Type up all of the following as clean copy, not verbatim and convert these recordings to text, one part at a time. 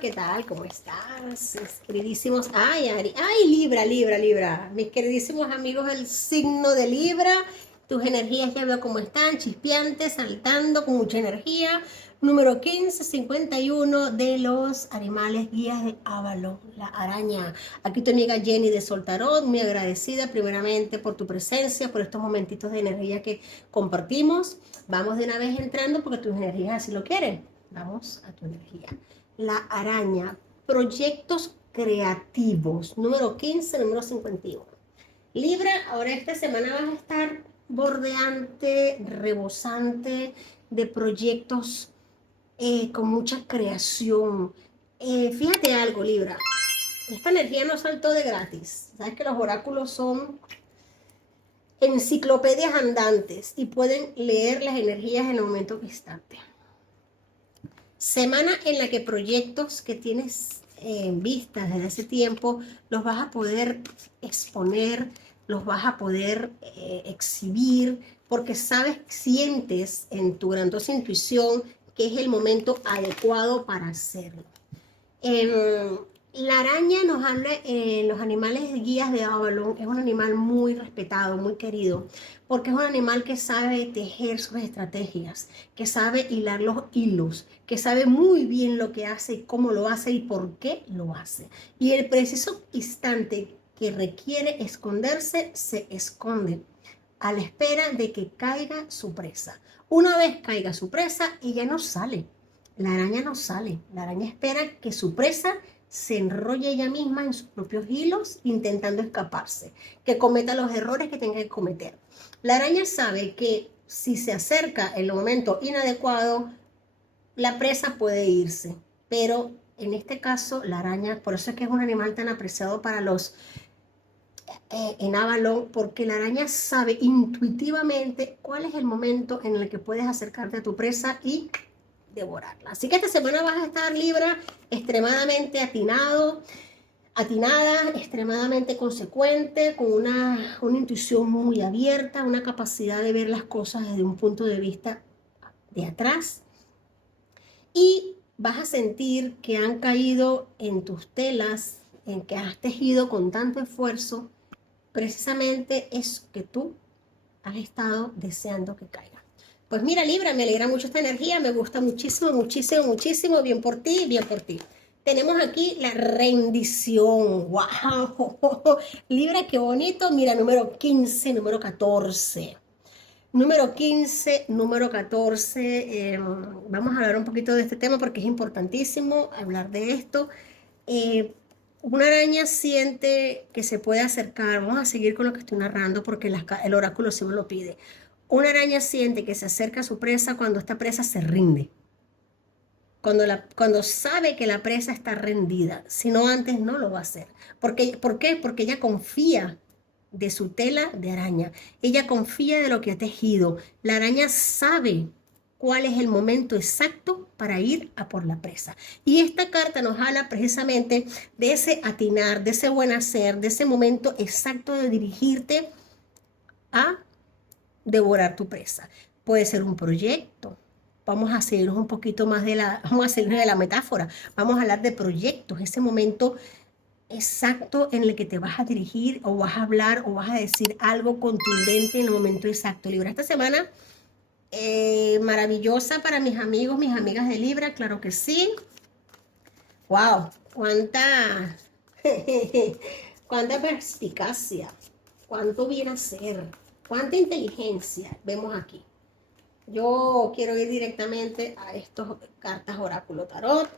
¿qué tal? ¿Cómo estás? Mis queridísimos, ay, Ari, ay, Libra, mis queridísimos amigos del signo de Libra, tus energías ya veo cómo están, chispeantes, saltando con mucha energía. Número 1551 de los animales guías de Avalon, la araña. Aquí tu amiga Jenny de Soltarot, muy agradecida primeramente por tu presencia, por estos momentitos de energía que compartimos. Vamos de una vez entrando porque tus energías así lo quieren. Vamos a tu energía. La araña, proyectos creativos, número 15, número 51. Libra, ahora esta semana vas a estar bordeante, rebosante de proyectos con mucha creación. Fíjate algo, Libra, esta energía no saltó de gratis. Sabes que los oráculos son enciclopedias andantes y pueden leer las energías en el momento instante. Semana en la que proyectos que tienes en vista desde hace tiempo los vas a poder exponer, los vas a poder exhibir, porque sabes, sientes en tu grandiosa intuición que es el momento adecuado para hacerlo. La araña nos habla en los animales guías de Avalon, es un animal muy respetado, muy querido, porque es un animal que sabe tejer sus estrategias, que sabe hilar los hilos, que sabe muy bien lo que hace, cómo lo hace y por qué lo hace. Y el preciso instante que requiere esconderse, se esconde a la espera de que caiga su presa. Una vez caiga su presa, ella no sale. La araña no sale. La araña espera que su presa se enrolle ella misma en sus propios hilos intentando escaparse, que cometa los errores que tenga que cometer. La araña sabe que si se acerca en el momento inadecuado, la presa puede irse, pero en este caso la araña, por eso es que es un animal tan apreciado para los en Avalon, porque la araña sabe intuitivamente cuál es el momento en el que puedes acercarte a tu presa y devorarla. Así que esta semana vas a estar, Libra, extremadamente atinada, extremadamente consecuente, con una intuición muy abierta, una capacidad de ver las cosas desde un punto de vista de atrás. Y vas a sentir que han caído en tus telas, en que has tejido con tanto esfuerzo, precisamente eso que tú has estado deseando que caiga. Pues mira, Libra, me alegra mucho esta energía, me gusta muchísimo, muchísimo, muchísimo, bien por ti, bien por ti. Tenemos aquí la rendición, wow, Libra, qué bonito, mira, número 15, número 14. Número 15, número 14, vamos a hablar un poquito de este tema porque es importantísimo hablar de esto. Una araña siente que se puede acercar, vamos a seguir con lo que estoy narrando porque el oráculo sí me lo pide. Una araña siente que se acerca a su presa cuando esta presa se rinde, cuando sabe que la presa está rendida, si no antes no lo va a hacer. ¿Por qué? Porque ella confía de su tela de araña, ella confía de lo que ha tejido, la araña sabe cuál es el momento exacto para ir a por la presa. Y esta carta nos habla precisamente de ese atinar, de ese buen hacer, de ese momento exacto de dirigirte a devorar tu presa. Puede ser un proyecto. Vamos a hacernos un poquito más vamos a hacernos de la metáfora. Vamos a hablar de proyectos, ese momento exacto en el que te vas a dirigir o vas a hablar o vas a decir algo contundente en el momento exacto. Libra, esta semana maravillosa para mis amigos, mis amigas de Libra, claro que sí. Wow, cuánta perspicacia, cuánto bien hacer, cuánta inteligencia vemos aquí. Yo quiero ir directamente a estas cartas oráculo tarot.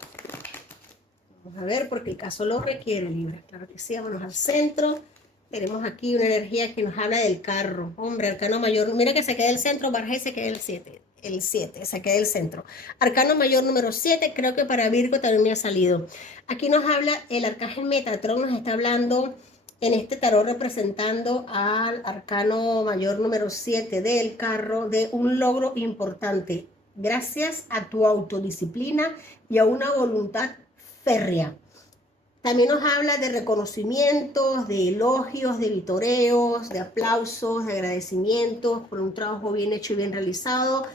Vamos a ver, porque el caso lo requiere, Libra. Claro que sí, vámonos al centro. Tenemos aquí una energía que nos habla del carro. Hombre, arcano mayor. Mira que se queda el centro, baraja y se queda el 7. El 7, se queda el centro. Arcano mayor número 7, creo que para Virgo también me ha salido. Aquí nos habla el arcángel Metatron, nos está hablando en este tarot representando al arcano mayor número 7 del carro, de un logro importante. Gracias a tu autodisciplina y a una voluntad férrea. También nos habla de reconocimientos, de elogios, de vitoreos, de aplausos, de agradecimientos por un trabajo bien hecho y bien realizado,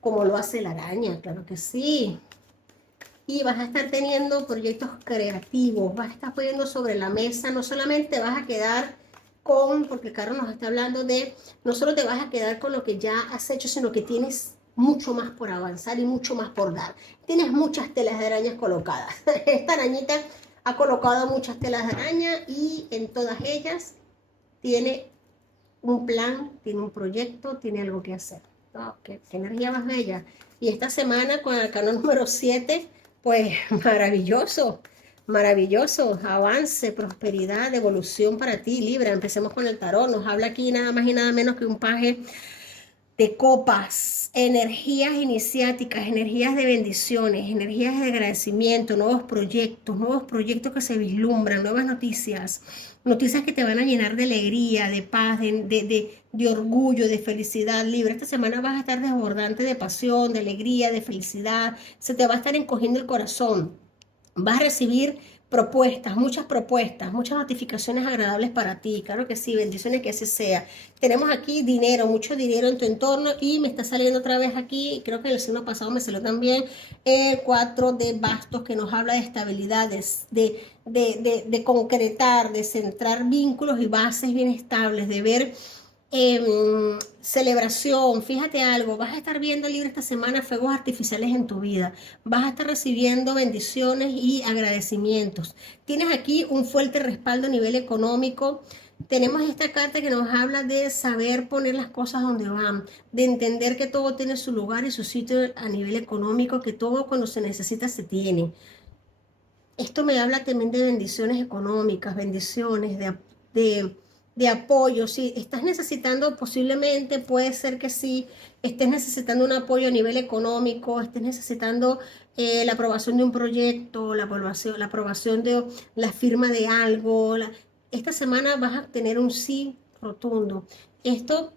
como lo hace la araña, claro que sí. y vas a estar teniendo proyectos creativos, vas a estar poniendo sobre la mesa, no solamente vas a quedar con, porque Carlos nos está hablando de, no solo te vas a quedar con lo que ya has hecho, sino que tienes mucho más por avanzar y mucho más por dar. Tienes muchas telas de arañas colocadas. Esta arañita ha colocado muchas telas de araña y en todas ellas tiene un plan, tiene un proyecto, tiene algo que hacer. Oh, qué energía más bella. Y esta semana con el arcano número 7, pues maravilloso, maravilloso, avance, prosperidad, evolución para ti, Libra. Empecemos con el tarot, nos habla aquí nada más y nada menos que un paje de copas, energías iniciáticas, energías de bendiciones, energías de agradecimiento, nuevos proyectos que se vislumbran, nuevas noticias, noticias que te van a llenar de alegría, de paz, de orgullo, de felicidad, Libra. Esta semana vas a estar desbordante de pasión, de alegría, de felicidad, se te va a estar encogiendo el corazón. Vas a recibir propuestas, muchas notificaciones agradables para ti. Claro que sí, bendiciones que así sea. Tenemos aquí dinero, mucho dinero en tu entorno y me está saliendo otra vez aquí, creo que el signo pasado me salió también el 4 de bastos que nos habla de estabilidad, de concretar, de centrar vínculos y bases bien estables, de ver celebración. Fíjate algo, vas a estar viendo, Libra, esta semana fuegos artificiales en tu vida, vas a estar recibiendo bendiciones y agradecimientos. Tienes aquí un fuerte respaldo a nivel económico. Tenemos esta carta que nos habla de saber poner las cosas donde van, de entender que todo tiene su lugar y su sitio a nivel económico, que todo cuando se necesita se tiene. Esto me habla también de bendiciones económicas, bendiciones de apoyo. Si estás necesitando, posiblemente puede ser que sí, estés necesitando un apoyo a nivel económico, estés necesitando la aprobación de un proyecto, la aprobación de la firma de algo. Esta semana vas a tener un sí rotundo. Esto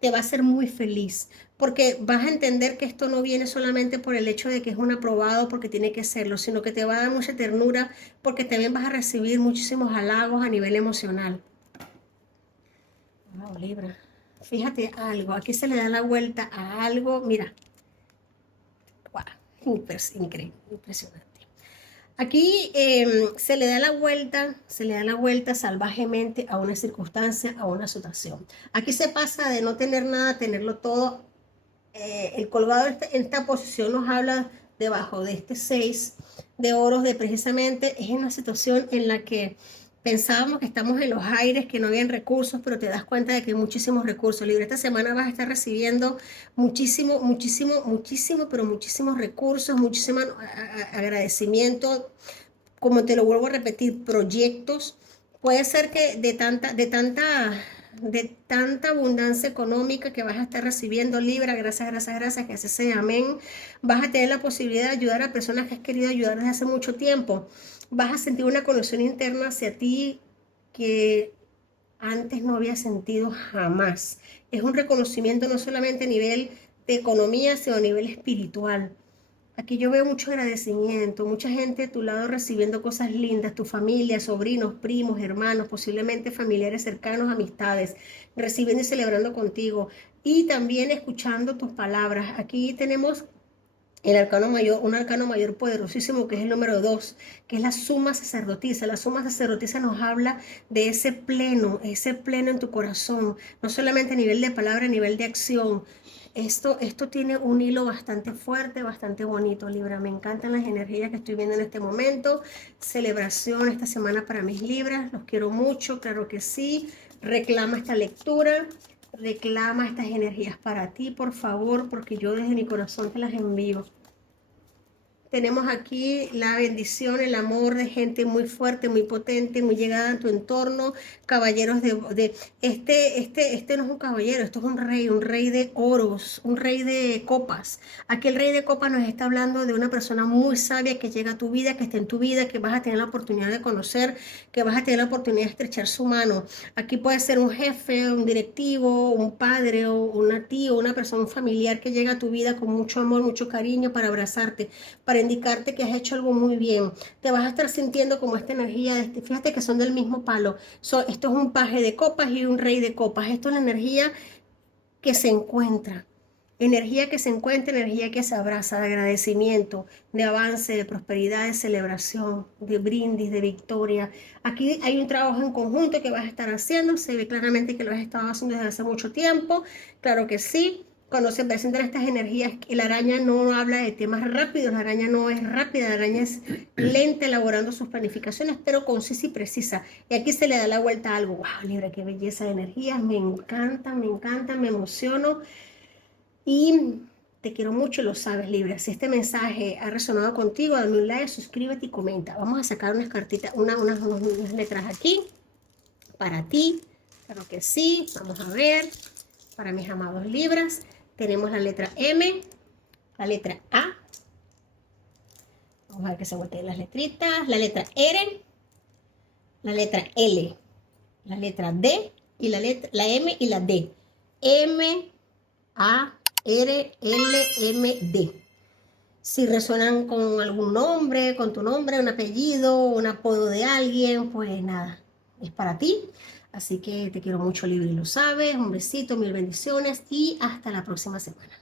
te va a hacer muy feliz, porque vas a entender que esto no viene solamente por el hecho de que es un aprobado, porque tiene que serlo, sino que te va a dar mucha ternura, porque también vas a recibir muchísimos halagos a nivel emocional. Wow, Libra. Fíjate algo, aquí se le da la vuelta a algo, mira, wow, increíble, impresionante. Aquí se le da la vuelta salvajemente a una circunstancia, a una situación. Aquí se pasa de no tener nada a tenerlo todo. El colgado en esta posición nos habla debajo de este 6 de oros, de precisamente es una situación en la que pensábamos que estamos en los aires, que no habían recursos, pero te das cuenta de que hay muchísimos recursos. Libre, esta semana vas a estar recibiendo pero muchísimos recursos, muchísimo agradecimiento. Como te lo vuelvo a repetir, proyectos. Puede ser que de tanta abundancia económica que vas a estar recibiendo, Libra, gracias, que así sea, amén. Vas a tener la posibilidad de ayudar a personas que has querido ayudar desde hace mucho tiempo. Vas a sentir una conexión interna hacia ti que antes no había sentido jamás. Es un reconocimiento no solamente a nivel de economía, sino a nivel espiritual. Aquí yo veo mucho agradecimiento, mucha gente a tu lado recibiendo cosas lindas, tu familia, sobrinos, primos, hermanos, posiblemente familiares cercanos, amistades, recibiendo y celebrando contigo y también escuchando tus palabras. Aquí tenemos el arcano mayor, un arcano mayor poderosísimo que es el número 2, que es la suma sacerdotisa. La suma sacerdotisa nos habla de ese pleno en tu corazón, no solamente a nivel de palabra, a nivel de acción. Esto tiene un hilo bastante fuerte, bastante bonito, Libra. Me encantan las energías que estoy viendo en este momento. Celebración esta semana para mis Libras. Los quiero mucho, claro que sí. Reclama esta lectura. Reclama estas energías para ti, por favor, porque yo desde mi corazón te las envío. Tenemos aquí la bendición, el amor de gente muy fuerte, muy potente, muy llegada en tu entorno. Caballeros este no es un caballero, esto es un rey de oros, un rey de copas. Aquí el rey de copas nos está hablando de una persona muy sabia que llega a tu vida, que está en tu vida, que vas a tener la oportunidad de conocer, que vas a tener la oportunidad de estrechar su mano. Aquí puede ser un jefe, un directivo, un padre o una tía, una persona, un familiar que llega a tu vida con mucho amor, mucho cariño para abrazarte, para indicarte que has hecho algo muy bien. Te vas a estar sintiendo como esta energía, fíjate que son del mismo palo. Esto es un paje de copas y un rey de copas. Esto es la energía que se encuentra. Energía que se encuentra, energía que se abraza, de agradecimiento, de avance, de prosperidad, de celebración, de brindis, de victoria. Aquí hay un trabajo en conjunto que vas a estar haciendo. Se ve claramente que lo has estado haciendo desde hace mucho tiempo. Claro que sí. Cuando se presentan estas energías, la araña no habla de temas rápidos, la araña no es rápida, la araña es lenta elaborando sus planificaciones, pero concisa y precisa. Y aquí se le da la vuelta a algo. ¡Wow, Libra, qué belleza de energías! Me encanta, me emociono. Y te quiero mucho, lo sabes, Libra. Si este mensaje ha resonado contigo, dame un like, suscríbete y comenta. Vamos a sacar unas cartitas, unas letras aquí para ti. Claro que sí. Vamos a ver. Para mis amados Libras, tenemos la letra M, la letra A. Vamos a ver que se volteen las letritas. La letra R, la letra L, la letra D y la M y la D. M, A, R, L, M, D. Si resuenan con algún nombre, con tu nombre, un apellido, un apodo de alguien, pues nada, es para ti. Así que te quiero mucho, Libra, y lo sabes. Un besito, mil bendiciones y hasta la próxima semana.